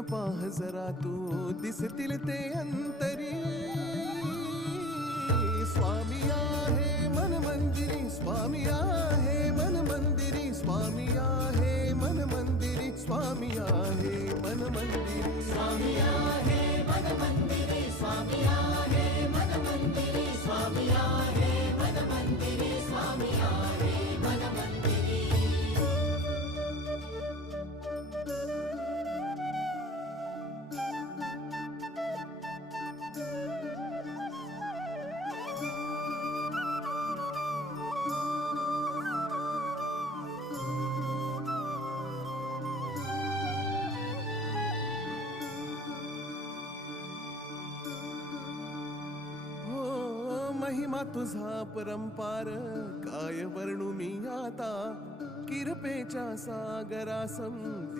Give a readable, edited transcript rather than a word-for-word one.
दुरून पाह जरा तू दिसतील ते अंतरी. स्वामी आहे मन मंदिरी, स्वामी आहे मन मंदिरी, स्वामी आहे मन मंदिरी, स्वामी आहे मन मंदिरी. स्वामी आहे मन मंदिरी, स्वामी आहे मन मंदिरी, स्वामी आहे मन मंदिरी, स्वामी आहे मन मंदिरी. महिमा तुझा परंपार काय वर्णू मी आता. किरपेच्या सागरासम